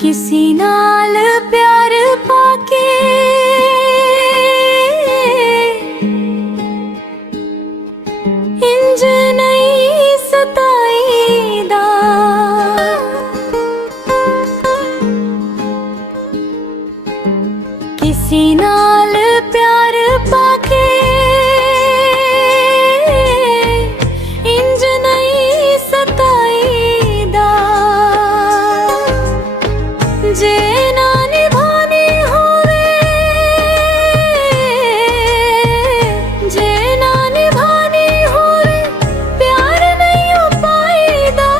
किसी नाल प्यार पाके इंज नहीं सताईदा। किसी नाल प्यार पाके इंज नहीं सताईदा। जे ना निभानी होवे, जे ना निभानी होवे प्यार नहीं हो पाईदा।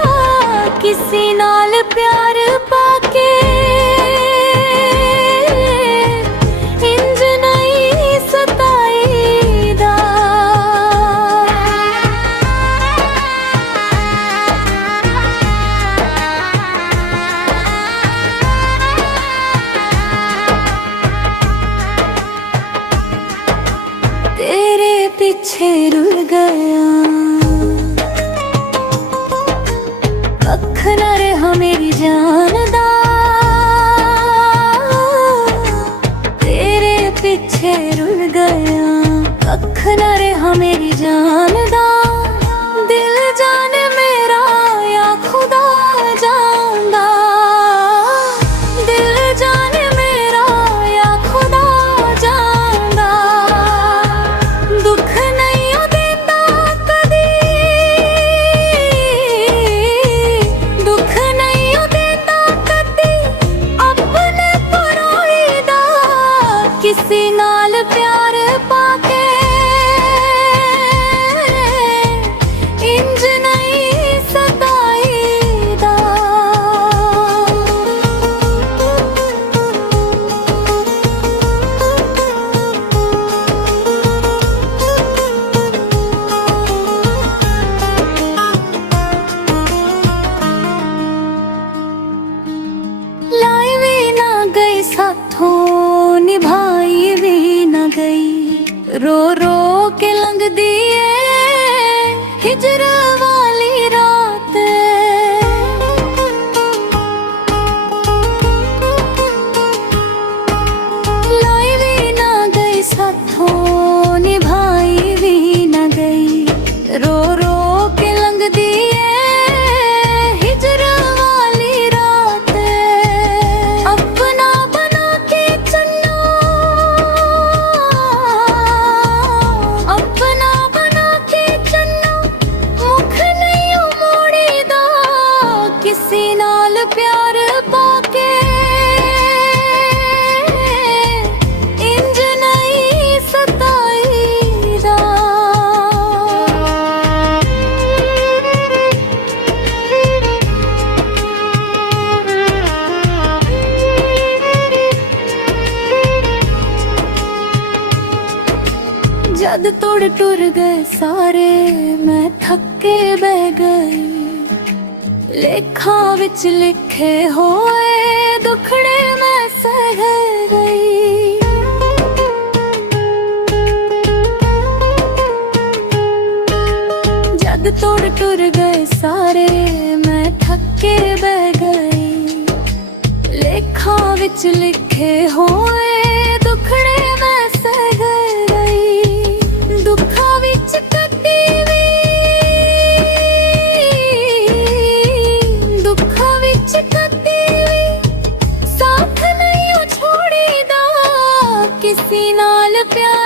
किसी नाल प्यार पाके इंज नहीं सताईदा। तेरे पीछे रुल गया, कख न रहा मेरी जान दा। तेरे पीछे रुल गया, कख न रहा मेरी जान दा। दिल जाने मेरा या खुदा जानदा। दिल जाने मेरा या खुदा जानदा। दुख नहीं ओ देंदा कदी, दुख नहीं ओ देंदा कदी अपने परोई दा। किसी नाल प्यार पाके इंज नहीं सताईदा। लाई भी ना गई साथों, निभाई भी ना गई। रो रो के लंघ दिए हिजर वाली रात। लाई भी ना गई साथों, निभाई भी ना गई। रो रो के लंघ दिए हिजर वाली रात। अपना बना के चन्नो, अपना बना के चन्नो मुख नहीं मोड़ीदा। किसी नाल प्यार पाके इंज नहीं सताईदा। जद तोड़ टुर गए सारे, मैं थके बह गई। लेखा विच लिखे होए दुखड़े मैं सह गई। जद तोड़ टुर गए सारे, मैं थके बह गई। लेखा विच लिखे होए दुखड़े मैं सह गई। दुखा विच कटी वी, दुखा विच कटी वी साथ नहीं ओ छोड़ीदा। किसी नाल प्यार